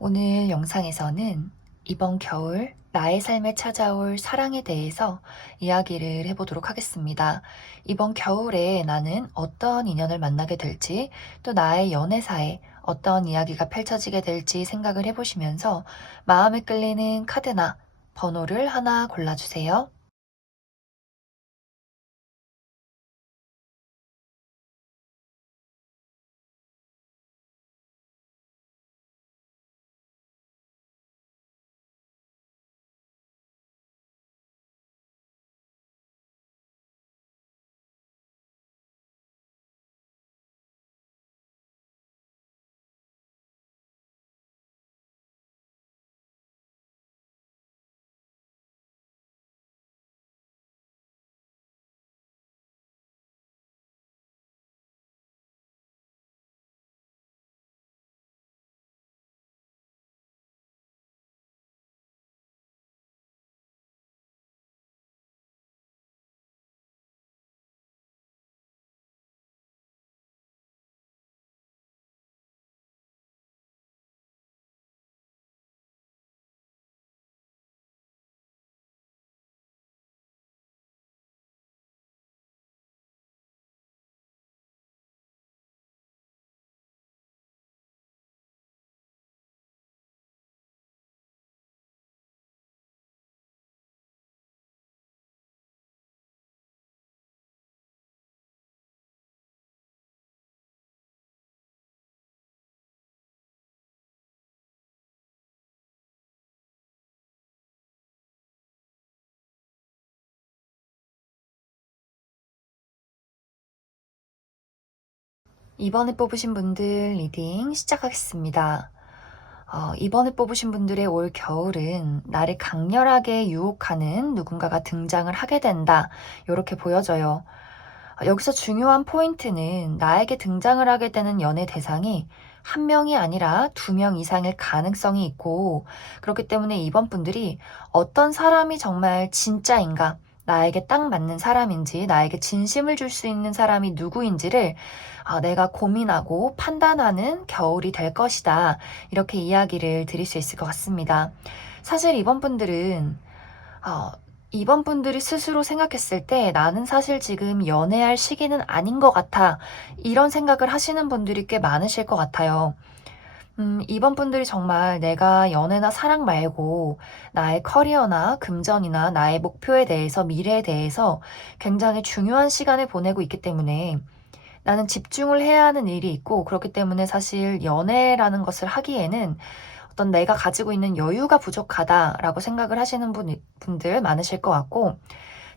오늘 영상에서는 이번 겨울 나의 삶에 찾아올 사랑에 대해서 이야기를 해보도록 하겠습니다. 이번 겨울에 나는 어떤 인연을 만나게 될지, 또 나의 연애사에 어떤 이야기가 펼쳐지게 될지 생각을 해보시면서 마음에 끌리는 카드나 번호를 하나 골라주세요. 이번에 뽑으신 분들 리딩 시작하겠습니다. 이번에 뽑으신 분들의 올 겨울은 나를 강렬하게 유혹하는 누군가가 등장을 하게 된다. 이렇게 보여져요. 여기서 중요한 포인트는 나에게 등장을 하게 되는 연애 대상이 한 명이 아니라 두 명 이상일 가능성이 있고, 그렇기 때문에 이번 분들이 어떤 사람이 정말 진짜인가, 나에게 딱 맞는 사람인지, 나에게 진심을 줄 수 있는 사람이 누구인지를 내가 고민하고 판단하는 겨울이 될 것이다. 이렇게 이야기를 드릴 수 있을 것 같습니다. 사실 이번 분들이 스스로 생각했을 때 나는 사실 지금 연애할 시기는 아닌 것 같아. 이런 생각을 하시는 분들이 꽤 많으실 것 같아요. 이번 분들이 정말 내가 연애나 사랑 말고 나의 커리어나 금전이나 나의 목표에 대해서, 미래에 대해서 굉장히 중요한 시간을 보내고 있기 때문에 나는 집중을 해야 하는 일이 있고, 그렇기 때문에 사실 연애라는 것을 하기에는 어떤 내가 가지고 있는 여유가 부족하다라고 생각을 하시는 분들 많으실 것 같고,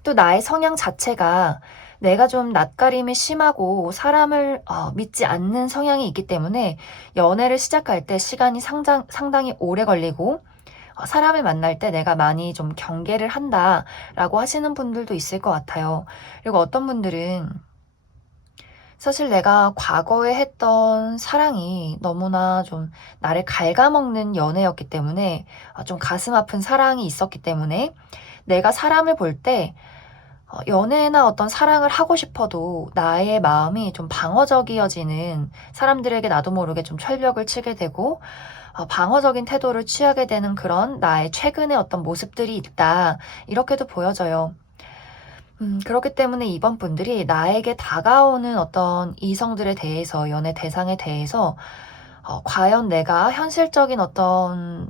또 나의 성향 자체가 내가 좀 낯가림이 심하고 사람을 믿지 않는 성향이 있기 때문에 연애를 시작할 때 시간이 상당히 오래 걸리고, 사람을 만날 때 내가 많이 좀 경계를 한다라고 하시는 분들도 있을 것 같아요. 그리고 어떤 분들은 사실 내가 과거에 했던 사랑이 너무나 좀 나를 갉아먹는 연애였기 때문에, 좀 가슴 아픈 사랑이 있었기 때문에 내가 사람을 볼 때 연애나 어떤 사랑을 하고 싶어도 나의 마음이 좀 방어적이어지는, 사람들에게 나도 모르게 좀 철벽을 치게 되고 방어적인 태도를 취하게 되는 그런 나의 최근의 어떤 모습들이 있다. 이렇게도 보여져요. 그렇기 때문에 이번 분들이 나에게 다가오는 어떤 이성들에 대해서, 연애 대상에 대해서, 과연 내가 현실적인 어떤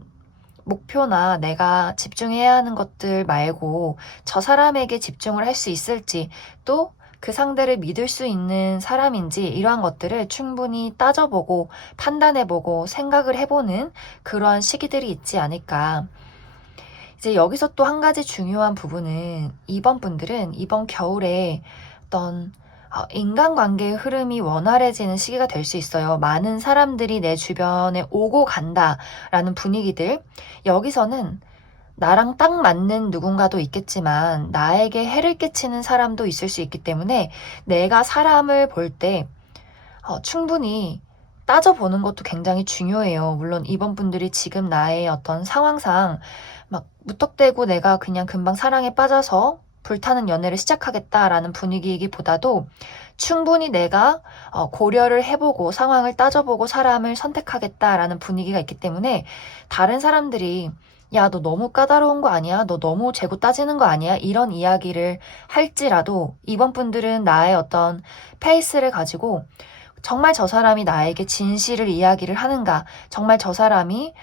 목표나 내가 집중해야 하는 것들 말고 저 사람에게 집중을 할 수 있을지, 또 그 상대를 믿을 수 있는 사람인지, 이러한 것들을 충분히 따져보고 판단해보고 생각을 해보는 그러한 시기들이 있지 않을까. 이제 여기서 또 한 가지 중요한 부분은, 이번 분들은 이번 겨울에 어떤 인간관계의 흐름이 원활해지는 시기가 될 수 있어요. 많은 사람들이 내 주변에 오고 간다라는 분위기들. 여기서는 나랑 딱 맞는 누군가도 있겠지만 나에게 해를 끼치는 사람도 있을 수 있기 때문에, 내가 사람을 볼 때 충분히 따져보는 것도 굉장히 중요해요. 물론 이번 분들이 지금 나의 어떤 상황상 막 무턱대고 내가 그냥 금방 사랑에 빠져서 불타는 연애를 시작하겠다라는 분위기이기보다도 충분히 내가 고려를 해보고 상황을 따져보고 사람을 선택하겠다라는 분위기가 있기 때문에 다른 사람들이 야, 너 너무 까다로운 거 아니야? 너 너무 재고 따지는 거 아니야? 이런 이야기를 할지라도 이번 분들은 나의 어떤 페이스를 가지고 정말 저 사람이 나에게 진실을 이야기를 하는가? 정말 저 사람이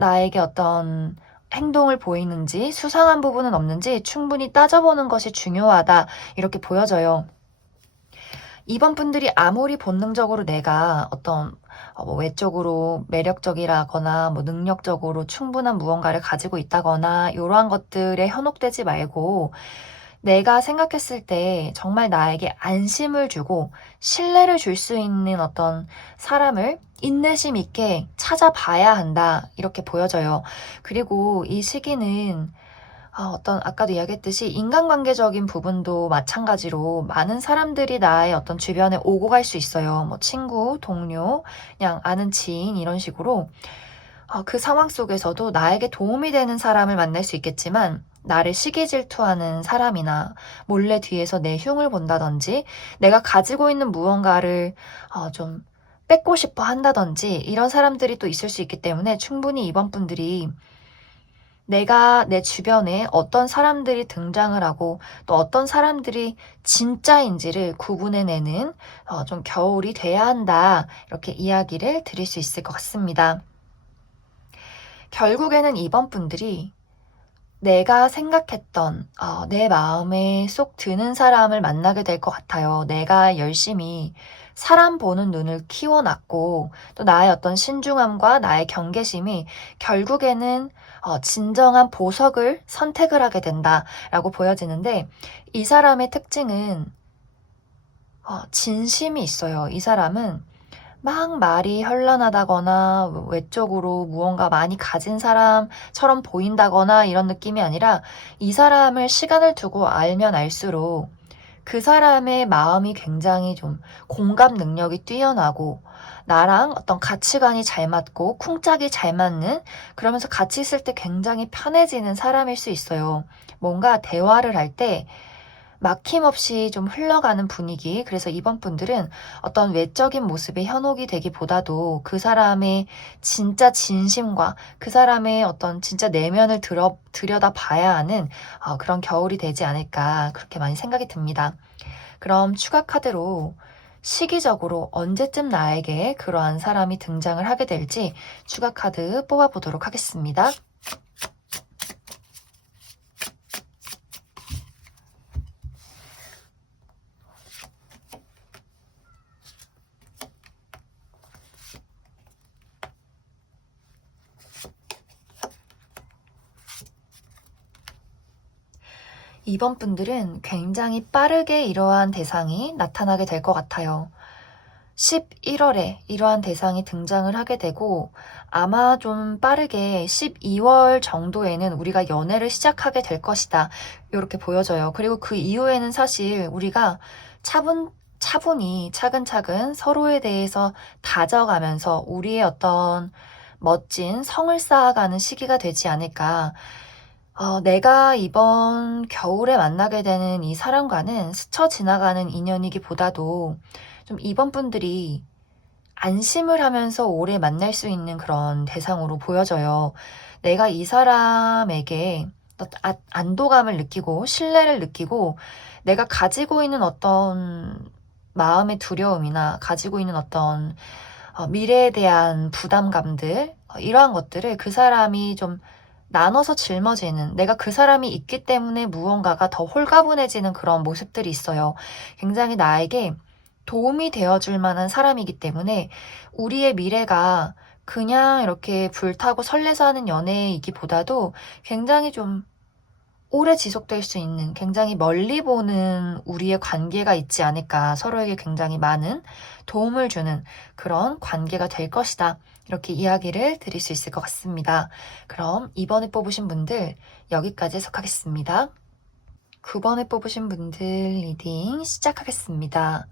나에게 어떤 행동을 보이는지 수상한 부분은 없는지 충분히 따져보는 것이 중요하다. 이렇게 보여져요. 이번 분들이 아무리 본능적으로 내가 어떤 뭐 외적으로 매력적이라거나 뭐 능력적으로 충분한 무언가를 가지고 있다거나 이러한 것들에 현혹되지 말고 내가 생각했을 때 정말 나에게 안심을 주고 신뢰를 줄 수 있는 어떤 사람을 인내심 있게 찾아봐야 한다. 이렇게 보여져요. 그리고 이 시기는 아까도 이야기했듯이 인간관계적인 부분도 마찬가지로 많은 사람들이 나의 어떤 주변에 오고 갈 수 있어요. 뭐 친구, 동료, 그냥 아는 지인 이런 식으로 그 상황 속에서도 나에게 도움이 되는 사람을 만날 수 있겠지만 나를 시기 질투하는 사람이나 몰래 뒤에서 내 흉을 본다든지 내가 가지고 있는 무언가를 좀 뺏고 싶어 한다든지 이런 사람들이 또 있을 수 있기 때문에 충분히 이번 분들이 내가 내 주변에 어떤 사람들이 등장을 하고 또 어떤 사람들이 진짜인지를 구분해내는 좀 겨울이 돼야 한다. 이렇게 이야기를 드릴 수 있을 것 같습니다. 결국에는 이번 분들이 내가 생각했던 내 마음에 쏙 드는 사람을 만나게 될 것 같아요. 내가 열심히 사람 보는 눈을 키워놨고 또 나의 어떤 신중함과 나의 경계심이 결국에는 진정한 보석을 선택을 하게 된다라고 보여지는데 이 사람의 특징은 진심이 있어요. 이 사람은 막 말이 현란하다거나 외적으로 무언가 많이 가진 사람처럼 보인다거나 이런 느낌이 아니라 이 사람을 시간을 두고 알면 알수록 그 사람의 마음이 굉장히 좀 공감 능력이 뛰어나고 나랑 어떤 가치관이 잘 맞고 쿵짝이 잘 맞는 그러면서 같이 있을 때 굉장히 편해지는 사람일 수 있어요. 뭔가 대화를 할때 막힘없이 좀 흘러가는 분위기. 그래서 이번 분들은 어떤 외적인 모습에 현혹이 되기보다도 그 사람의 진짜 진심과 그 사람의 어떤 진짜 내면을 들여다 봐야 하는 그런 겨울이 되지 않을까 그렇게 많이 생각이 듭니다. 그럼 추가 카드로 시기적으로 언제쯤 나에게 그러한 사람이 등장을 하게 될지 추가 카드 뽑아보도록 하겠습니다. 이번 분들은 굉장히 빠르게 이러한 대상이 나타나게 될 것 같아요. 11월에 이러한 대상이 등장을 하게 되고 아마 좀 빠르게 12월 정도에는 우리가 연애를 시작하게 될 것이다. 이렇게 보여져요. 그리고 그 이후에는 사실 우리가 차분히 차근차근 서로에 대해서 다져가면서 우리의 어떤 멋진 성을 쌓아가는 시기가 되지 않을까. 내가 이번 겨울에 만나게 되는 이 사람과는 스쳐 지나가는 인연이기보다도 좀 이번 분들이 안심을 하면서 오래 만날 수 있는 그런 대상으로 보여져요. 내가 이 사람에게 안도감을 느끼고 신뢰를 느끼고 내가 가지고 있는 어떤 마음의 두려움이나 가지고 있는 어떤 미래에 대한 부담감들 이러한 것들을 그 사람이 좀 나눠서 짊어지는 내가 그 사람이 있기 때문에 무언가가 더 홀가분해지는 그런 모습들이 있어요. 굉장히 나에게 도움이 되어줄 만한 사람이기 때문에 우리의 미래가 그냥 이렇게 불타고 설레서 하는 연애이기보다도 굉장히 좀 오래 지속될 수 있는 굉장히 멀리 보는 우리의 관계가 있지 않을까 서로에게 굉장히 많은 도움을 주는 그런 관계가 될 것이다. 이렇게 이야기를 드릴 수 있을 것 같습니다. 그럼 이번에 뽑으신 분들 여기까지 해석하겠습니다. 9번에 뽑으신 분들 리딩 시작하겠습니다.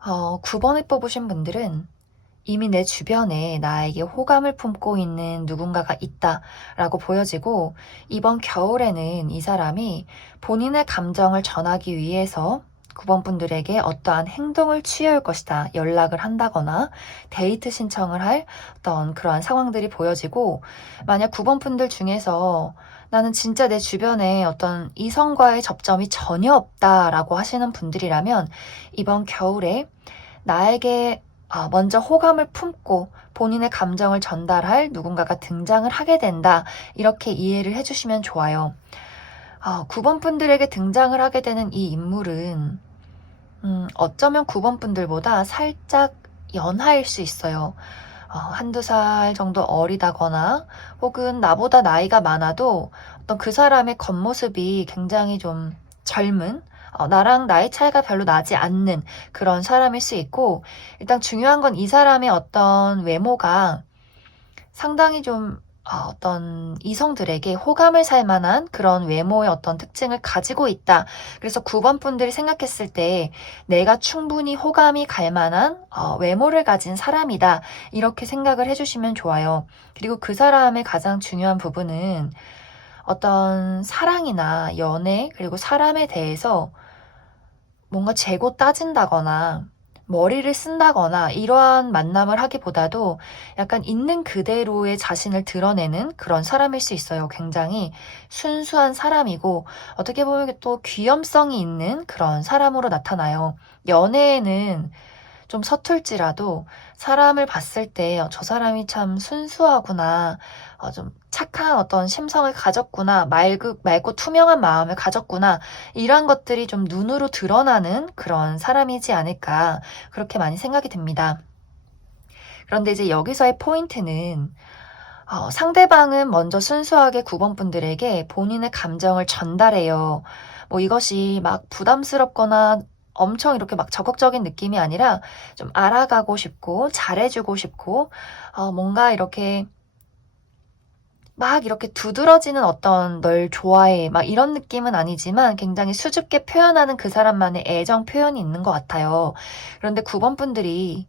9번에 뽑으신 분들은 이미 내 주변에 나에게 호감을 품고 있는 누군가가 있다라고 보여지고, 이번 겨울에는 이 사람이 본인의 감정을 전하기 위해서 9번 분들에게 어떠한 행동을 취할 것이다. 연락을 한다거나 데이트 신청을 할 어떤 그러한 상황들이 보여지고, 만약 9번 분들 중에서 나는 진짜 내 주변에 어떤 이성과의 접점이 전혀 없다라고 하시는 분들이라면, 이번 겨울에 나에게 먼저 호감을 품고 본인의 감정을 전달할 누군가가 등장을 하게 된다. 이렇게 이해를 해주시면 좋아요. 9번 분들에게 등장을 하게 되는 이 인물은 어쩌면 9번 분들보다 살짝 연하일 수 있어요. 한두 살 정도 어리다거나 혹은 나보다 나이가 많아도 어떤 그 사람의 겉모습이 굉장히 좀 젊은, 나랑 나이 차이가 별로 나지 않는 그런 사람일 수 있고, 일단 중요한 건 이 사람의 어떤 외모가 상당히 좀 어떤 이성들에게 호감을 살 만한 그런 외모의 어떤 특징을 가지고 있다. 그래서 9번 분들이 생각했을 때 내가 충분히 호감이 갈 만한 외모를 가진 사람이다. 이렇게 생각을 해주시면 좋아요. 그리고 그 사람의 가장 중요한 부분은 어떤 사랑이나 연애, 그리고 사람에 대해서 뭔가 재고 따진다거나 머리를 쓴다거나 이러한 만남을 하기보다도 약간 있는 그대로의 자신을 드러내는 그런 사람일 수 있어요. 굉장히 순수한 사람이고, 어떻게 보면 또 귀염성이 있는 그런 사람으로 나타나요. 연애에는 좀 서툴지라도 사람을 봤을 때 저 사람이 참 순수하구나, 좀 착한 어떤 심성을 가졌구나, 맑고 투명한 마음을 가졌구나, 이러한 것들이 좀 눈으로 드러나는 그런 사람이지 않을까, 그렇게 많이 생각이 듭니다. 그런데 이제 여기서의 포인트는 상대방은 먼저 순수하게 9번 분들에게 본인의 감정을 전달해요. 뭐 이것이 막 부담스럽거나 엄청 이렇게 막 적극적인 느낌이 아니라 좀 알아가고 싶고 잘해주고 싶고, 뭔가 이렇게 막 이렇게 두드러지는 어떤 널 좋아해 막 이런 느낌은 아니지만 굉장히 수줍게 표현하는 그 사람만의 애정 표현이 있는 것 같아요. 그런데 9번 분들이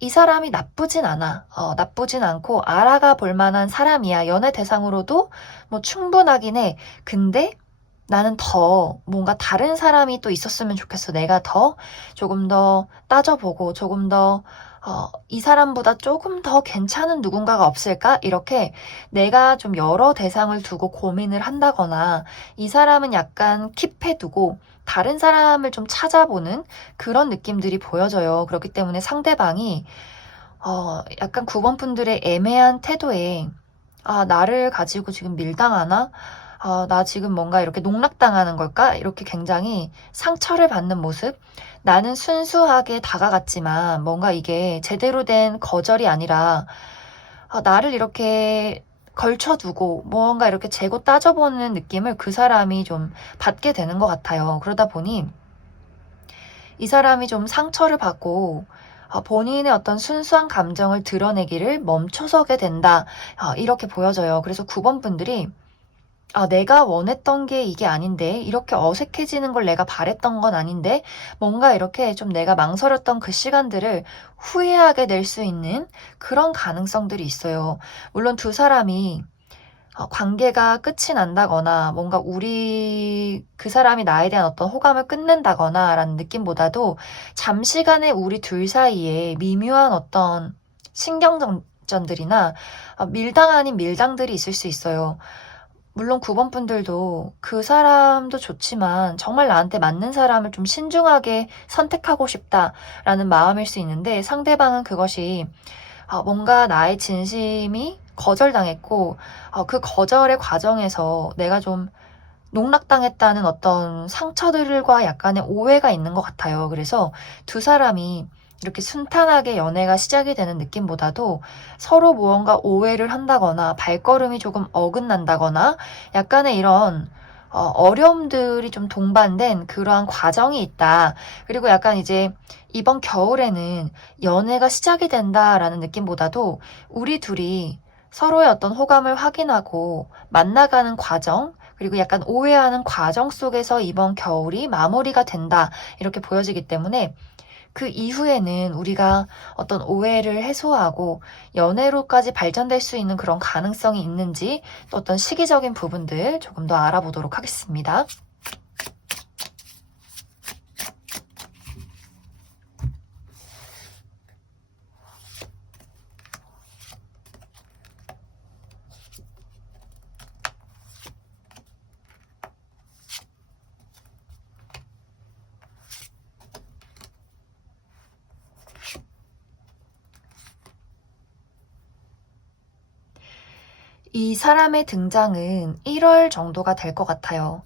이 사람이 나쁘진 않아. 나쁘진 않고 알아가 볼 만한 사람이야. 연애 대상으로도 뭐 충분하긴 해. 근데 나는 더 뭔가 다른 사람이 또 있었으면 좋겠어. 내가 조금 더 따져보고 조금 더 이 사람보다 조금 더 괜찮은 누군가가 없을까? 이렇게 내가 좀 여러 대상을 두고 고민을 한다거나, 이 사람은 약간 킵해두고 다른 사람을 좀 찾아보는 그런 느낌들이 보여져요. 그렇기 때문에 상대방이 약간 9번 분들의 애매한 태도에 나를 가지고 지금 밀당하나? 나 지금 뭔가 이렇게 농락당하는 걸까? 이렇게 굉장히 상처를 받는 모습? 나는 순수하게 다가갔지만 뭔가 이게 제대로 된 거절이 아니라 나를 이렇게 걸쳐두고 뭔가 이렇게 재고 따져보는 느낌을 그 사람이 좀 받게 되는 것 같아요. 그러다 보니 이 사람이 좀 상처를 받고 본인의 어떤 순수한 감정을 드러내기를 멈춰서게 된다. 이렇게 보여져요. 그래서 9번 분들이 내가 원했던 게 이게 아닌데, 이렇게 어색해지는 걸 내가 바랬던 건 아닌데, 뭔가 이렇게 좀 내가 망설였던 그 시간들을 후회하게 될 수 있는 그런 가능성들이 있어요. 물론 두 사람이 관계가 끝이 난다거나 뭔가 그 사람이 나에 대한 어떤 호감을 끊는다거나 라는 느낌보다도 잠시간의 우리 둘 사이에 미묘한 어떤 신경전들이나 밀당 아닌 밀당들이 있을 수 있어요. 물론 9번 분들도 그 사람도 좋지만 정말 나한테 맞는 사람을 좀 신중하게 선택하고 싶다라는 마음일 수 있는데, 상대방은 그것이 뭔가 나의 진심이 거절당했고 그 거절의 과정에서 내가 좀 농락당했다는 어떤 상처들과 약간의 오해가 있는 것 같아요. 그래서 두 사람이 이렇게 순탄하게 연애가 시작이 되는 느낌보다도 서로 무언가 오해를 한다거나 발걸음이 조금 어긋난다거나 약간의 이런 어려움들이 좀 동반된 그러한 과정이 있다. 그리고 약간 이제 이번 겨울에는 연애가 시작이 된다라는 느낌보다도 우리 둘이 서로의 어떤 호감을 확인하고 만나가는 과정, 그리고 약간 오해하는 과정 속에서 이번 겨울이 마무리가 된다. 이렇게 보여지기 때문에 그 이후에는 우리가 어떤 오해를 해소하고 연애로까지 발전될 수 있는 그런 가능성이 있는지 또 어떤 시기적인 부분들 조금 더 알아보도록 하겠습니다. 이 사람의 등장은 1월 정도가 될 것 같아요.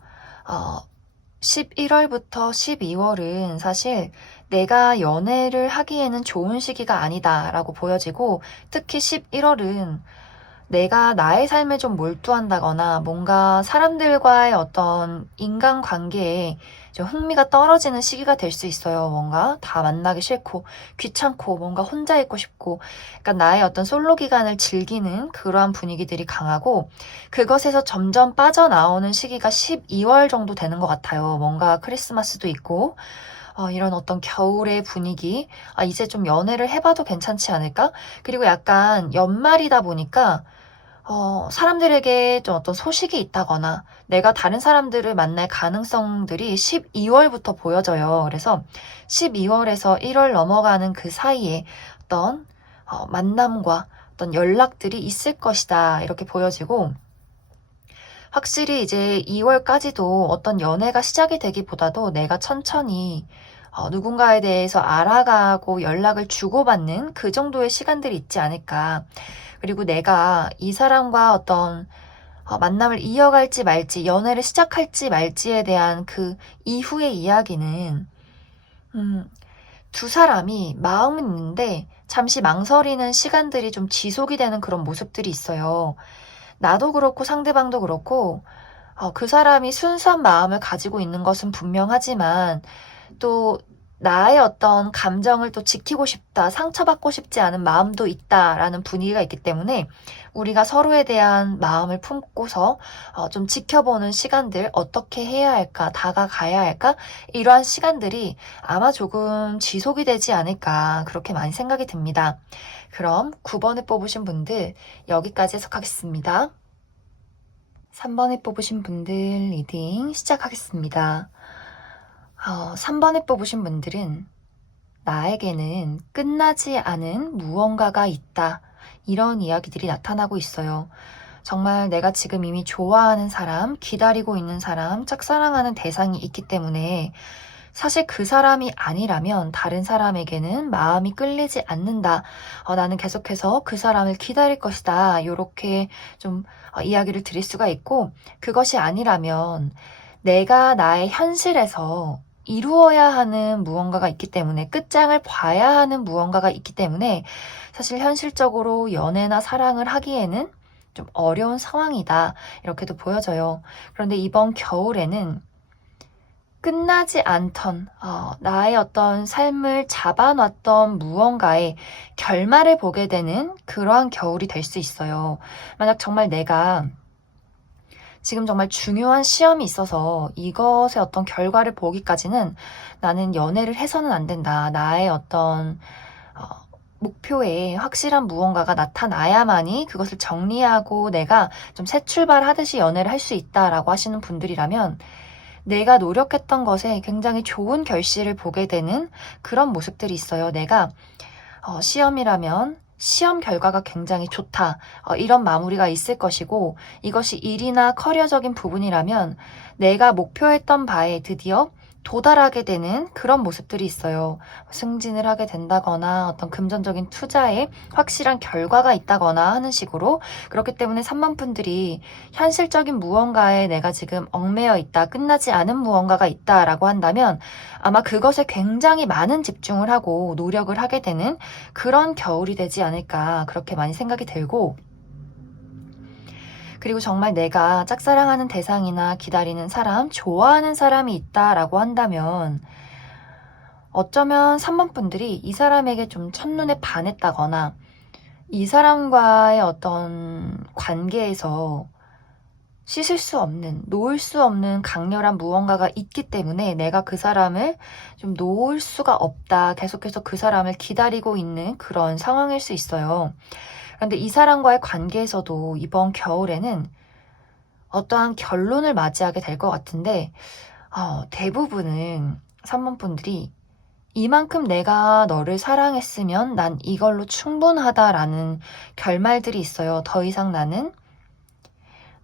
11월부터 12월은 사실 내가 연애를 하기에는 좋은 시기가 아니다라고 보여지고, 특히 11월은 내가 나의 삶에 좀 몰두한다거나 뭔가 사람들과의 어떤 인간관계에 좀 흥미가 떨어지는 시기가 될 수 있어요. 뭔가 다 만나기 싫고 귀찮고 뭔가 혼자 있고 싶고, 그러니까 나의 어떤 솔로 기간을 즐기는 그러한 분위기들이 강하고, 그것에서 점점 빠져나오는 시기가 12월 정도 되는 것 같아요. 뭔가 크리스마스도 있고 이런 어떤 겨울의 분위기, 이제 좀 연애를 해봐도 괜찮지 않을까? 그리고 약간 연말이다 보니까 사람들에게 좀 어떤 소식이 있다거나 내가 다른 사람들을 만날 가능성들이 12월부터 보여져요. 그래서 12월에서 1월 넘어가는 그 사이에 어떤 만남과 어떤 연락들이 있을 것이다, 이렇게 보여지고, 확실히 이제 2월까지도 어떤 연애가 시작이 되기보다도 내가 천천히 누군가에 대해서 알아가고 연락을 주고받는 그 정도의 시간들이 있지 않을까. 그리고 내가 이 사람과 어떤 만남을 이어갈지 말지, 연애를 시작할지 말지에 대한 그 이후의 이야기는, 두 사람이 마음은 있는데 잠시 망설이는 시간들이 좀 지속이 되는 그런 모습들이 있어요. 나도 그렇고 상대방도 그렇고 그 사람이 순수한 마음을 가지고 있는 것은 분명하지만, 또 나의 어떤 감정을 또 지키고 싶다, 상처받고 싶지 않은 마음도 있다라는 분위기가 있기 때문에 우리가 서로에 대한 마음을 품고서 좀 지켜보는 시간들, 어떻게 해야 할까, 다가가야 할까, 이러한 시간들이 아마 조금 지속이 되지 않을까, 그렇게 많이 생각이 듭니다. 그럼 9번을 뽑으신 분들 여기까지 해석하겠습니다. 3번에 뽑으신 분들 리딩 시작하겠습니다. 3번에 뽑으신 분들은 나에게는 끝나지 않은 무언가가 있다, 이런 이야기들이 나타나고 있어요. 정말 내가 지금 이미 좋아하는 사람, 기다리고 있는 사람, 짝사랑하는 대상이 있기 때문에 사실 그 사람이 아니라면 다른 사람에게는 마음이 끌리지 않는다. 나는 계속해서 그 사람을 기다릴 것이다, 이렇게 좀 이야기를 드릴 수가 있고, 그것이 아니라면 내가 나의 현실에서 이루어야 하는 무언가가 있기 때문에, 끝장을 봐야 하는 무언가가 있기 때문에 사실 현실적으로 연애나 사랑을 하기에는 좀 어려운 상황이다, 이렇게도 보여져요. 그런데 이번 겨울에는 끝나지 않던 나의 어떤 삶을 잡아놨던 무언가의 결말을 보게 되는 그러한 겨울이 될 수 있어요. 만약 정말 내가 지금 정말 중요한 시험이 있어서 이것의 어떤 결과를 보기까지는 나는 연애를 해서는 안 된다, 나의 어떤 목표에 확실한 무언가가 나타나야만이 그것을 정리하고 내가 좀 새 출발하듯이 연애를 할 수 있다라고 하시는 분들이라면, 내가 노력했던 것에 굉장히 좋은 결실을 보게 되는 그런 모습들이 있어요. 내가 시험이라면 시험 결과가 굉장히 좋다, 이런 마무리가 있을 것이고, 이것이 일이나 커리어적인 부분이라면 내가 목표했던 바에 드디어 도달하게 되는 그런 모습들이 있어요. 승진을 하게 된다거나 어떤 금전적인 투자에 확실한 결과가 있다거나 하는 식으로. 그렇기 때문에 3번 분들이 현실적인 무언가에 내가 지금 얽매여 있다, 끝나지 않은 무언가가 있다라고 한다면 아마 그것에 굉장히 많은 집중을 하고 노력을 하게 되는 그런 겨울이 되지 않을까, 그렇게 많이 생각이 들고, 그리고 정말 내가 짝사랑하는 대상이나 기다리는 사람, 좋아하는 사람이 있다라고 한다면 어쩌면 3번 분들이 이 사람에게 좀 첫눈에 반했다거나 이 사람과의 어떤 관계에서 씻을 수 없는, 놓을 수 없는 강렬한 무언가가 있기 때문에 내가 그 사람을 좀 놓을 수가 없다. 계속해서 그 사람을 기다리고 있는 그런 상황일 수 있어요. 그런데 이 사람과의 관계에서도 이번 겨울에는 어떠한 결론을 맞이하게 될 것 같은데, 대부분은 3번 분들이 이만큼 내가 너를 사랑했으면 난 이걸로 충분하다라는 결말들이 있어요. 더 이상 나는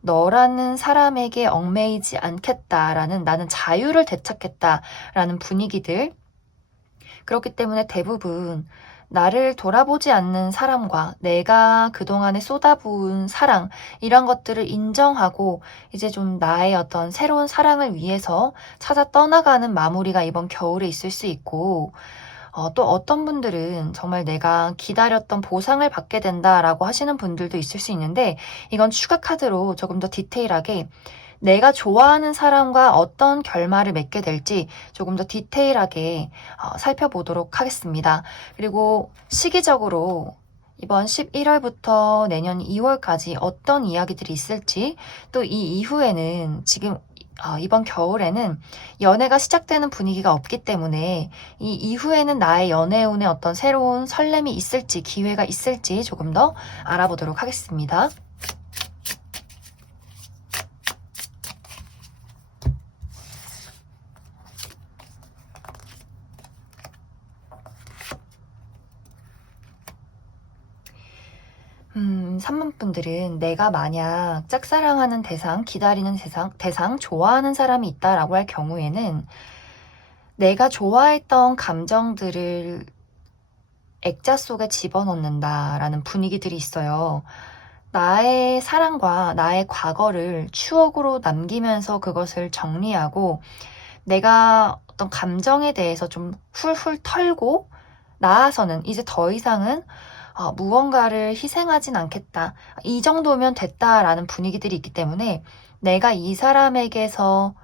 너라는 사람에게 얽매이지 않겠다라는, 나는 자유를 되찾겠다라는 분위기들. 그렇기 때문에 대부분 나를 돌아보지 않는 사람과 내가 그동안에 쏟아부은 사랑, 이런 것들을 인정하고 이제 좀 나의 어떤 새로운 사랑을 위해서 찾아 떠나가는 마무리가 이번 겨울에 있을 수 있고, 또 어떤 분들은 정말 내가 기다렸던 보상을 받게 된다라고 하시는 분들도 있을 수 있는데, 이건 추가 카드로 조금 더 디테일하게 내가 좋아하는 사람과 어떤 결말을 맺게 될지 조금 더 디테일하게 살펴보도록 하겠습니다. 그리고 시기적으로 이번 11월부터 내년 2월까지 어떤 이야기들이 있을지, 또 이 이후에는 지금 이번 겨울에는 연애가 시작되는 분위기가 없기 때문에 이 이후에는 나의 연애운에 어떤 새로운 설렘이 있을지, 기회가 있을지 조금 더 알아보도록 하겠습니다. 음, 3번 분들은 내가 만약 짝사랑하는 대상, 기다리는 대상, 좋아하는 사람이 있다라고 할 경우에는 내가 좋아했던 감정들을 액자 속에 집어넣는다라는 분위기들이 있어요. 나의 사랑과 나의 과거를 추억으로 남기면서 그것을 정리하고 내가 어떤 감정에 대해서 좀 훌훌 털고 나아서는 이제 더 이상은 무언가를 희생하진 않겠다. 이 정도면 됐다라는 분위기들이 있기 때문에 내가 이 사람에게서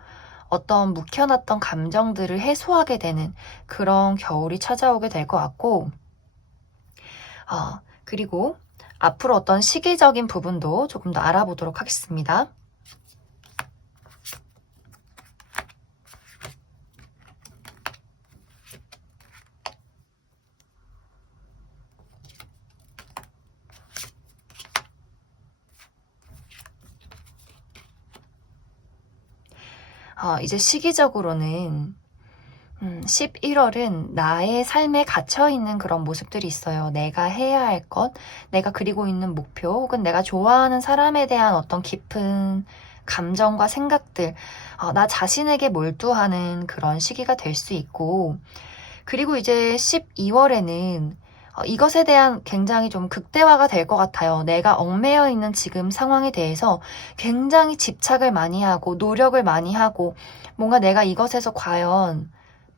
어떤 묵혀놨던 감정들을 해소하게 되는 그런 겨울이 찾아오게 될 것 같고, 그리고 앞으로 어떤 시기적인 부분도 조금 더 알아보도록 하겠습니다. 이제 시기적으로는 11월은 나의 삶에 갇혀있는 그런 모습들이 있어요. 내가 해야 할 것, 내가 그리고 있는 목표, 혹은 내가 좋아하는 사람에 대한 어떤 깊은 감정과 생각들, 나 자신에게 몰두하는 그런 시기가 될 수 있고, 그리고 이제 12월에는 이것에 대한 굉장히 좀 극대화가 될 것 같아요. 내가 얽매여 있는 지금 상황에 대해서 굉장히 집착을 많이 하고 노력을 많이 하고 뭔가 내가 이것에서 과연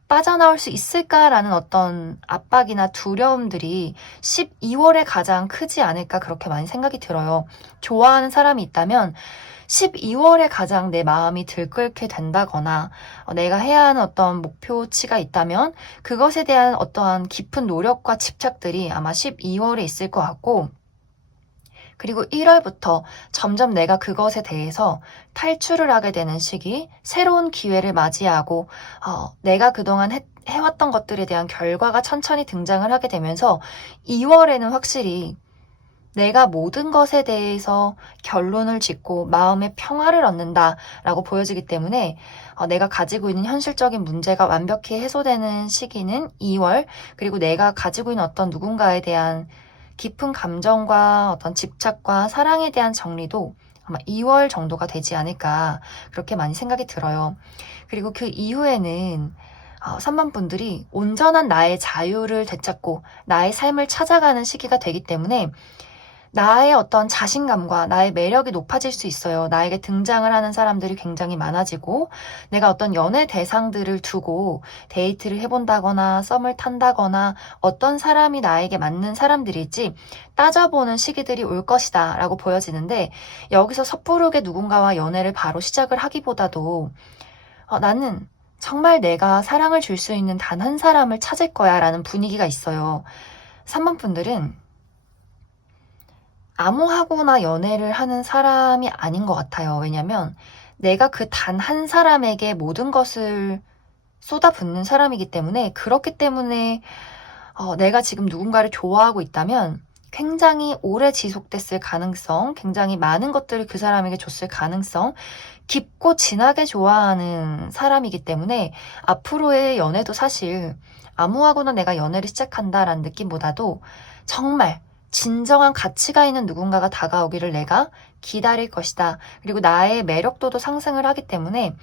빠져나올 수 있을까라는 어떤 압박이나 두려움들이 12월에 가장 크지 않을까, 그렇게 많이 생각이 들어요. 좋아하는 사람이 있다면 12월에 가장 내 마음이 들끓게 된다거나 내가 해야 하는 어떤 목표치가 있다면 그것에 대한 어떠한 깊은 노력과 집착들이 아마 12월에 있을 것 같고, 그리고 1월부터 점점 내가 그것에 대해서 탈출을 하게 되는 시기, 새로운 기회를 맞이하고 내가 그동안 해왔던 것들에 대한 결과가 천천히 등장을 하게 되면서 2월에는 확실히 내가 모든 것에 대해서 결론을 짓고 마음의 평화를 얻는다라고 보여지기 때문에 내가 가지고 있는 현실적인 문제가 완벽히 해소되는 시기는 2월, 그리고 내가 가지고 있는 어떤 누군가에 대한 깊은 감정과 어떤 집착과 사랑에 대한 정리도 아마 2월 정도가 되지 않을까, 그렇게 많이 생각이 들어요. 그리고 그 이후에는 3번 분들이 온전한 나의 자유를 되찾고 나의 삶을 찾아가는 시기가 되기 때문에 나의 어떤 자신감과 나의 매력이 높아질 수 있어요. 나에게 등장을 하는 사람들이 굉장히 많아지고 내가 어떤 연애 대상들을 두고 데이트를 해본다거나 썸을 탄다거나 어떤 사람이 나에게 맞는 사람들일지 따져보는 시기들이 올 것이다 라고 보여지는데, 여기서 섣부르게 누군가와 연애를 바로 시작을 하기보다도 나는 정말 내가 사랑을 줄 수 있는 단 한 사람을 찾을 거야 라는 분위기가 있어요. 3번 분들은 아무하고나 연애를 하는 사람이 아닌 것 같아요. 왜냐면 내가 그 단 한 사람에게 모든 것을 쏟아붓는 사람이기 때문에, 그렇기 때문에 내가 지금 누군가를 좋아하고 있다면 굉장히 오래 지속됐을 가능성, 굉장히 많은 것들을 그 사람에게 줬을 가능성, 깊고 진하게 좋아하는 사람이기 때문에 앞으로의 연애도 사실 아무하고나 내가 연애를 시작한다라는 느낌보다도 정말 진정한 가치가 있는 누군가가 다가오기를 내가 기다릴 것이다. 그리고 나의 매력도도 상승을 하기 때문에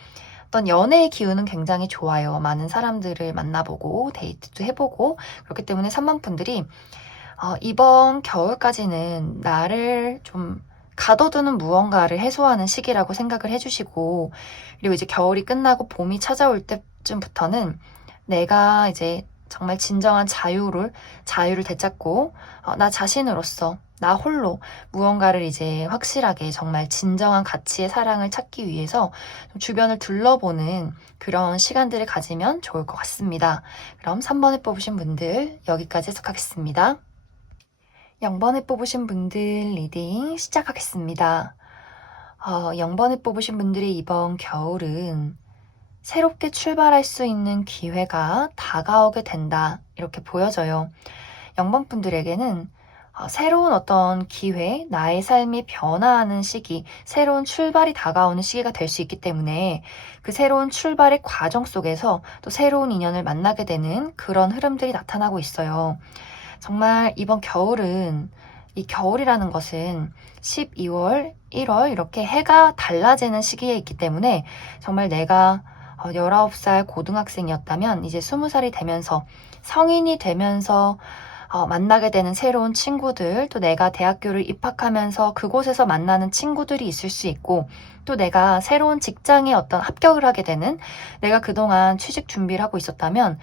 어떤 연애의 기운은 굉장히 좋아요. 많은 사람들을 만나보고 데이트도 해보고, 그렇기 때문에 3번 분들이 이번 겨울까지는 나를 좀 가둬두는 무언가를 해소하는 시기라고 생각을 해주시고, 그리고 이제 겨울이 끝나고 봄이 찾아올 때쯤부터는 내가 이제 정말 진정한 자유를 되찾고, 나 자신으로서, 나 홀로 무언가를 이제 확실하게 정말 진정한 가치의 사랑을 찾기 위해서 좀 주변을 둘러보는 그런 시간들을 가지면 좋을 것 같습니다. 그럼 3번에 뽑으신 분들 여기까지 해석하겠습니다. 0번에 뽑으신 분들 리딩 시작하겠습니다. 0번에 뽑으신 분들의 이번 겨울은 새롭게 출발할 수 있는 기회가 다가오게 된다, 이렇게 보여져요. 0번 분들에게는 새로운 어떤 기회, 나의 삶이 변화하는 시기, 새로운 출발이 다가오는 시기가 될 수 있기 때문에 그 새로운 출발의 과정 속에서 또 새로운 인연을 만나게 되는 그런 흐름들이 나타나고 있어요. 정말 이번 겨울은, 이 겨울이라는 것은 12월, 1월 이렇게 해가 달라지는 시기에 있기 때문에 정말 내가 19살 고등학생이었다면 이제 20살이 되면서, 성인이 되면서 만나게 되는 새로운 친구들, 또 내가 대학교를 입학하면서 그곳에서 만나는 친구들이 있을 수 있고, 또 내가 새로운 직장에 어떤 합격을 하게 되는, 내가 그동안 취직 준비를 하고 있었다면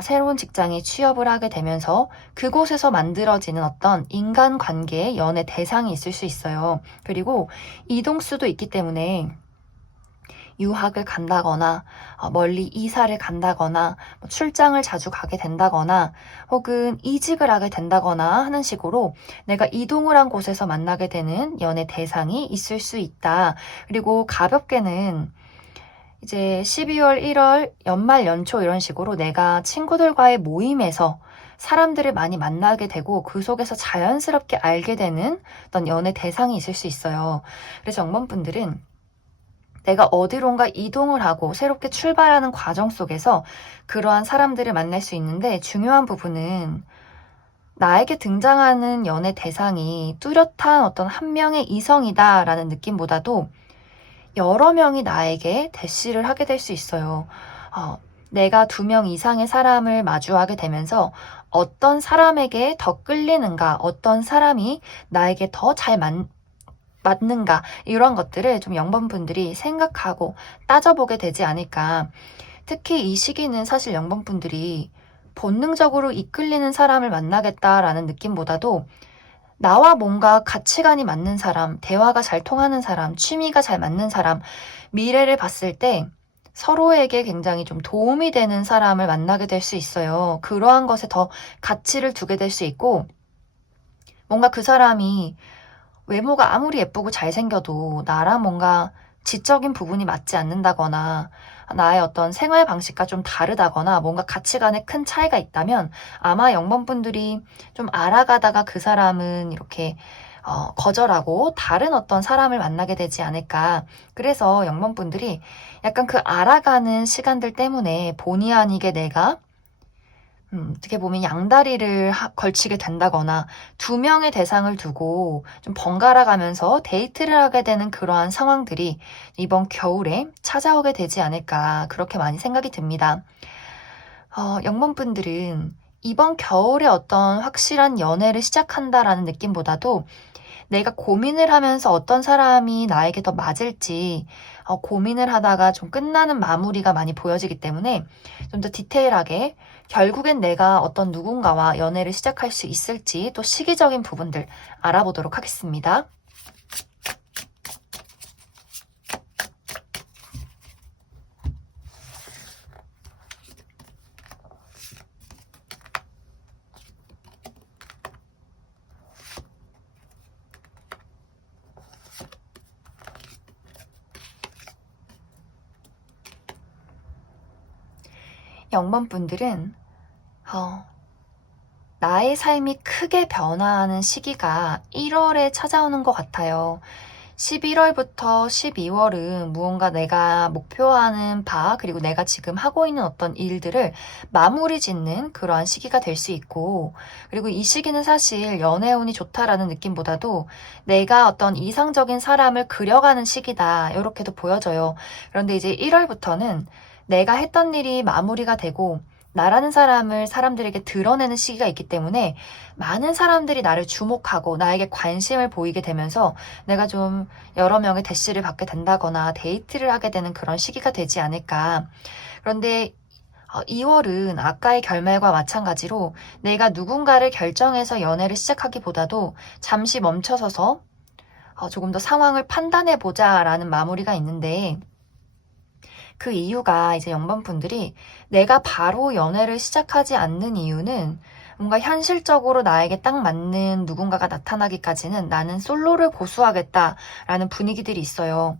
새로운 직장에 취업을 하게 되면서 그곳에서 만들어지는 어떤 인간관계의 연애 대상이 있을 수 있어요. 그리고 이동수도 있기 때문에 유학을 간다거나 멀리 이사를 간다거나 출장을 자주 가게 된다거나 혹은 이직을 하게 된다거나 하는 식으로 내가 이동을 한 곳에서 만나게 되는 연애 대상이 있을 수 있다. 그리고 가볍게는 이제 12월, 1월, 연말, 연초 이런 식으로 내가 친구들과의 모임에서 사람들을 많이 만나게 되고 그 속에서 자연스럽게 알게 되는 어떤 연애 대상이 있을 수 있어요. 그래서 영범분들은 내가 어디론가 이동을 하고 새롭게 출발하는 과정 속에서 그러한 사람들을 만날 수 있는데, 중요한 부분은 나에게 등장하는 연애 대상이 뚜렷한 어떤 한 명의 이성이다라는 느낌보다도 여러 명이 나에게 대시를 하게 될 수 있어요. 내가 2명 이상의 사람을 마주하게 되면서 어떤 사람에게 더 끌리는가, 어떤 사람이 나에게 더 잘 맞는가, 이런 것들을 좀 0번 분들이 생각하고 따져보게 되지 않을까. 특히 이 시기는 사실 0번 분들이 본능적으로 이끌리는 사람을 만나겠다라는 느낌보다도 나와 뭔가 가치관이 맞는 사람, 대화가 잘 통하는 사람, 취미가 잘 맞는 사람, 미래를 봤을 때 서로에게 굉장히 좀 도움이 되는 사람을 만나게 될 수 있어요. 그러한 것에 더 가치를 두게 될 수 있고, 뭔가 그 사람이 외모가 아무리 예쁘고 잘생겨도 나랑 뭔가 지적인 부분이 맞지 않는다거나 나의 어떤 생활 방식과 좀 다르다거나 뭔가 가치관에 큰 차이가 있다면 아마 0번 분들이 좀 알아가다가 그 사람은 이렇게 거절하고 다른 어떤 사람을 만나게 되지 않을까. 그래서 0번 분들이 약간 그 알아가는 시간들 때문에 본의 아니게 내가 어떻게 보면 양다리를 걸치게 된다거나 2명의 대상을 두고 좀 번갈아 가면서 데이트를 하게 되는 그러한 상황들이 이번 겨울에 찾아오게 되지 않을까, 그렇게 많이 생각이 듭니다. 0번 분들은 이번 겨울에 어떤 확실한 연애를 시작한다라는 느낌보다도 내가 고민을 하면서 어떤 사람이 나에게 더 맞을지 고민을 하다가 좀 끝나는 마무리가 많이 보여지기 때문에 좀 더 디테일하게 결국엔 내가 어떤 누군가와 연애를 시작할 수 있을지, 또 시기적인 부분들 알아보도록 하겠습니다. 0번 분들은 나의 삶이 크게 변화하는 시기가 1월에 찾아오는 것 같아요. 11월부터 12월은 무언가 내가 목표하는 바, 그리고 내가 지금 하고 있는 어떤 일들을 마무리 짓는 그러한 시기가 될 수 있고, 그리고 이 시기는 사실 연애운이 좋다라는 느낌보다도 내가 어떤 이상적인 사람을 그려가는 시기다, 이렇게도 보여져요. 그런데 이제 1월부터는 내가 했던 일이 마무리가 되고, 나라는 사람을 사람들에게 드러내는 시기가 있기 때문에 많은 사람들이 나를 주목하고 나에게 관심을 보이게 되면서 내가 좀 여러 명의 대시를 받게 된다거나 데이트를 하게 되는 그런 시기가 되지 않을까. 그런데 2월은 아까의 결말과 마찬가지로 내가 누군가를 결정해서 연애를 시작하기보다도 잠시 멈춰서서 조금 더 상황을 판단해 보자라는 마무리가 있는데, 그 이유가 이제 0번 분들이 내가 바로 연애를 시작하지 않는 이유는 뭔가 현실적으로 나에게 딱 맞는 누군가가 나타나기까지는 나는 솔로를 고수하겠다라는 분위기들이 있어요.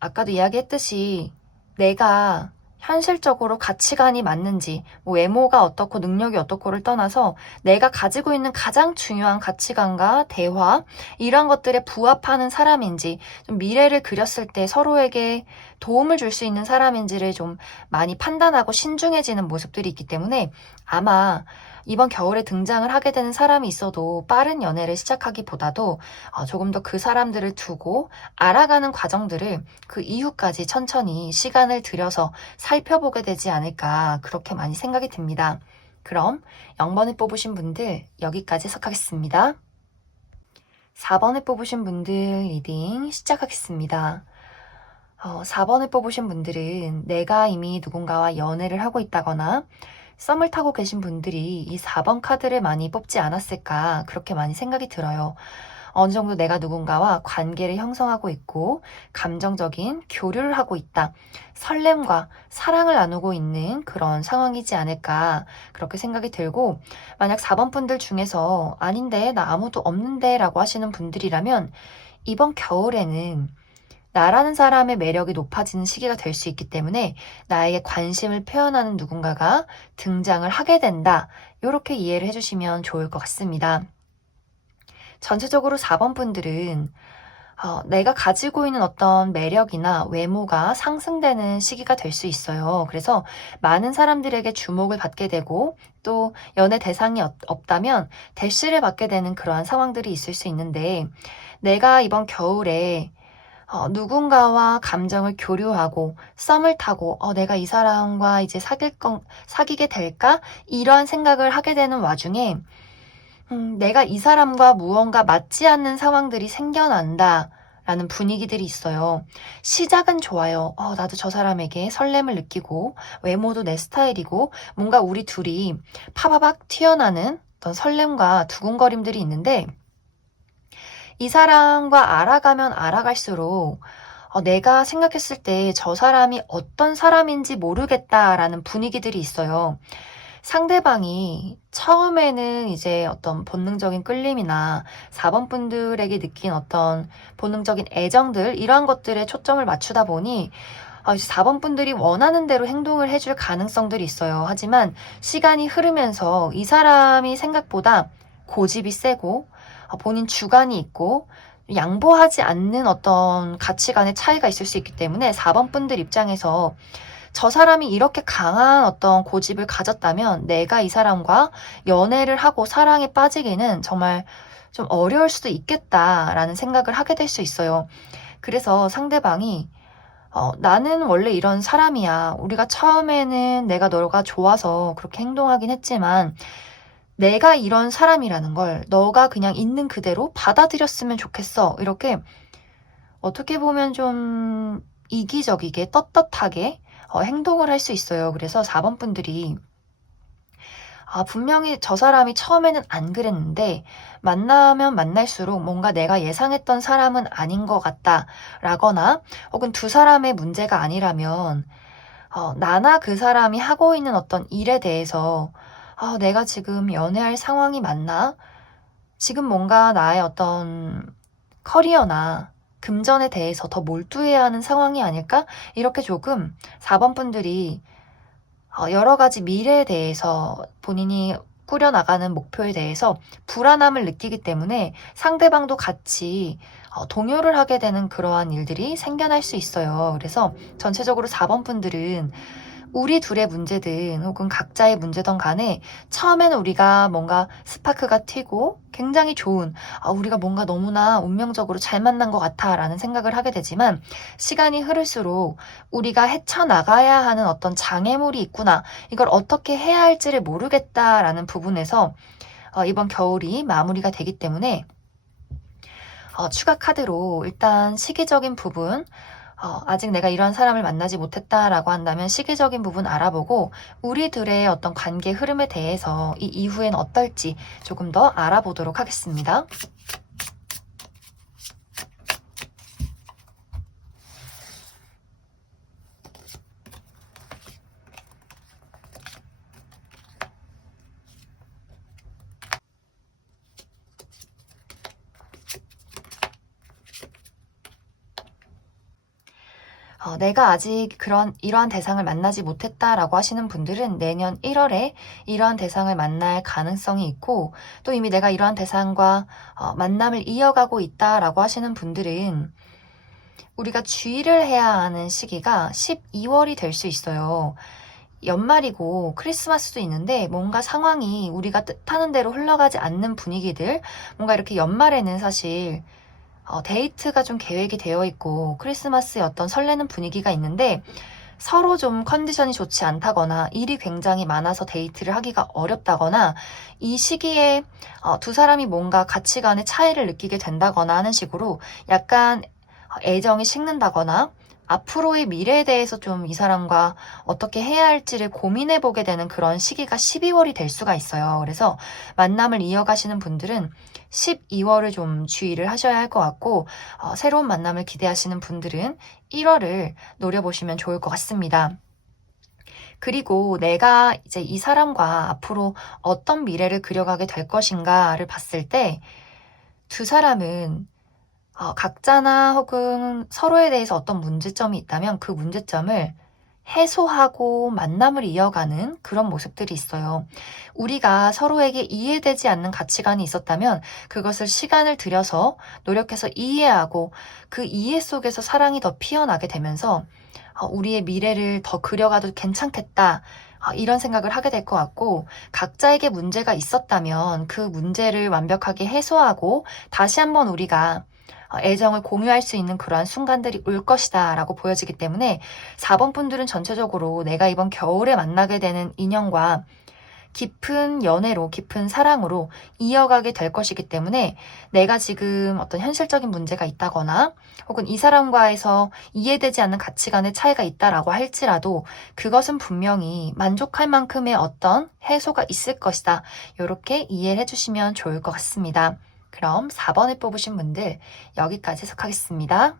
아까도 이야기했듯이 내가 현실적으로 가치관이 맞는지, 뭐 외모가 어떻고 능력이 어떻고를 떠나서 내가 가지고 있는 가장 중요한 가치관과 대화, 이런 것들에 부합하는 사람인지, 좀 미래를 그렸을 때 서로에게 도움을 줄 수 있는 사람인지를 좀 많이 판단하고 신중해지는 모습들이 있기 때문에 아마 이번 겨울에 등장을 하게 되는 사람이 있어도 빠른 연애를 시작하기보다도 조금 더 그 사람들을 두고 알아가는 과정들을 그 이후까지 천천히 시간을 들여서 살펴보게 되지 않을까, 그렇게 많이 생각이 듭니다. 그럼 0번을 뽑으신 분들 여기까지 해석하겠습니다. 4번을 뽑으신 분들 리딩 시작하겠습니다. 4번을 뽑으신 분들은 내가 이미 누군가와 연애를 하고 있다거나 썸을 타고 계신 분들이 이 4번 카드를 많이 뽑지 않았을까, 그렇게 많이 생각이 들어요. 어느 정도 내가 누군가와 관계를 형성하고 있고 감정적인 교류를 하고 있다, 설렘과 사랑을 나누고 있는 그런 상황이지 않을까, 그렇게 생각이 들고, 만약 4번 분들 중에서 아닌데 나 아무도 없는데 라고 하시는 분들이라면 이번 겨울에는 나라는 사람의 매력이 높아지는 시기가 될 수 있기 때문에 나에게 관심을 표현하는 누군가가 등장을 하게 된다, 이렇게 이해를 해주시면 좋을 것 같습니다. 전체적으로 4번 분들은 내가 가지고 있는 어떤 매력이나 외모가 상승되는 시기가 될 수 있어요. 그래서 많은 사람들에게 주목을 받게 되고 또 연애 대상이 없다면 대시를 받게 되는 그러한 상황들이 있을 수 있는데, 내가 이번 겨울에 누군가와 감정을 교류하고 썸을 타고 내가 이 사람과 이제 사귀게 될까? 이러한 생각을 하게 되는 와중에 내가 이 사람과 무언가 맞지 않는 상황들이 생겨난다 라는 분위기들이 있어요. 시작은 좋아요. 나도 저 사람에게 설렘을 느끼고 외모도 내 스타일이고 뭔가 우리 둘이 파바박 튀어나는 어떤 설렘과 두근거림들이 있는데, 이 사람과 알아가면 알아갈수록 내가 생각했을 때 저 사람이 어떤 사람인지 모르겠다라는 분위기들이 있어요. 상대방이 처음에는 이제 어떤 본능적인 끌림이나 4번 분들에게 느낀 어떤 본능적인 애정들, 이러한 것들에 초점을 맞추다 보니 이제 4번 분들이 원하는 대로 행동을 해줄 가능성들이 있어요. 하지만 시간이 흐르면서 이 사람이 생각보다 고집이 세고 본인 주관이 있고 양보하지 않는 어떤 가치관의 차이가 있을 수 있기 때문에 4번 분들 입장에서 저 사람이 이렇게 강한 어떤 고집을 가졌다면 내가 이 사람과 연애를 하고 사랑에 빠지기는 정말 좀 어려울 수도 있겠다라는 생각을 하게 될 수 있어요. 그래서 상대방이 나는 원래 이런 사람이야. 우리가 처음에는 내가 너가 좋아서 그렇게 행동하긴 했지만 내가 이런 사람이라는 걸 너가 그냥 있는 그대로 받아들였으면 좋겠어. 이렇게 어떻게 보면 좀 이기적이게 떳떳하게 행동을 할 수 있어요. 그래서 4번 분들이 분명히 저 사람이 처음에는 안 그랬는데 만나면 만날수록 뭔가 내가 예상했던 사람은 아닌 것 같다 라거나, 혹은 두 사람의 문제가 아니라면 나나 그 사람이 하고 있는 어떤 일에 대해서 내가 지금 연애할 상황이 맞나? 지금 뭔가 나의 어떤 커리어나 금전에 대해서 더 몰두해야 하는 상황이 아닐까? 이렇게 조금 4번 분들이 여러 가지 미래에 대해서 본인이 꾸려나가는 목표에 대해서 불안함을 느끼기 때문에 상대방도 같이 동요를 하게 되는 그러한 일들이 생겨날 수 있어요. 그래서 전체적으로 4번 분들은 우리 둘의 문제든 혹은 각자의 문제든 간에 처음에는 우리가 뭔가 스파크가 튀고 굉장히 좋은 우리가 뭔가 너무나 운명적으로 잘 만난 것 같아 라는 생각을 하게 되지만 시간이 흐를수록 우리가 헤쳐나가야 하는 어떤 장애물이 있구나, 이걸 어떻게 해야 할지를 모르겠다라는 부분에서 이번 겨울이 마무리가 되기 때문에 추가 카드로 일단 시기적인 부분, 아직 내가 이런 사람을 만나지 못했다라고 한다면 시기적인 부분 알아보고 우리들의 어떤 관계 흐름에 대해서 이 이후엔 어떨지 조금 더 알아보도록 하겠습니다. 내가 아직 이러한 대상을 만나지 못했다라고 하시는 분들은 내년 1월에 이러한 대상을 만날 가능성이 있고, 또 이미 내가 이러한 대상과 만남을 이어가고 있다라고 하시는 분들은 우리가 주의를 해야 하는 시기가 12월이 될 수 있어요. 연말이고 크리스마스도 있는데 뭔가 상황이 우리가 뜻하는 대로 흘러가지 않는 분위기들, 뭔가 이렇게 연말에는 사실 데이트가 좀 계획이 되어 있고 크리스마스에 어떤 설레는 분위기가 있는데 서로 좀 컨디션이 좋지 않다거나 일이 굉장히 많아서 데이트를 하기가 어렵다거나 이 시기에 두 사람이 뭔가 가치관의 차이를 느끼게 된다거나 하는 식으로 약간 애정이 식는다거나 앞으로의 미래에 대해서 좀 이 사람과 어떻게 해야 할지를 고민해 보게 되는 그런 시기가 12월이 될 수가 있어요. 그래서 만남을 이어가시는 분들은 12월을 좀 주의를 하셔야 할 것 같고, 새로운 만남을 기대하시는 분들은 1월을 노려보시면 좋을 것 같습니다. 그리고 내가 이제 이 사람과 앞으로 어떤 미래를 그려가게 될 것인가를 봤을 때 두 사람은 각자나 혹은 서로에 대해서 어떤 문제점이 있다면 그 문제점을 해소하고 만남을 이어가는 그런 모습들이 있어요. 우리가 서로에게 이해되지 않는 가치관이 있었다면 그것을 시간을 들여서 노력해서 이해하고 그 이해 속에서 사랑이 더 피어나게 되면서 우리의 미래를 더 그려가도 괜찮겠다, 이런 생각을 하게 될 것 같고, 각자에게 문제가 있었다면 그 문제를 완벽하게 해소하고 다시 한번 우리가 애정을 공유할 수 있는 그러한 순간들이 올 것이다 라고 보여지기 때문에 4번 분들은 전체적으로 내가 이번 겨울에 만나게 되는 인연과 깊은 연애로, 깊은 사랑으로 이어가게 될 것이기 때문에 내가 지금 어떤 현실적인 문제가 있다거나 혹은 이 사람과에서 이해되지 않는 가치관의 차이가 있다라고 할지라도 그것은 분명히 만족할 만큼의 어떤 해소가 있을 것이다, 이렇게 이해를 해주시면 좋을 것 같습니다. 그럼 4번을 뽑으신 분들 여기까지 해석하겠습니다.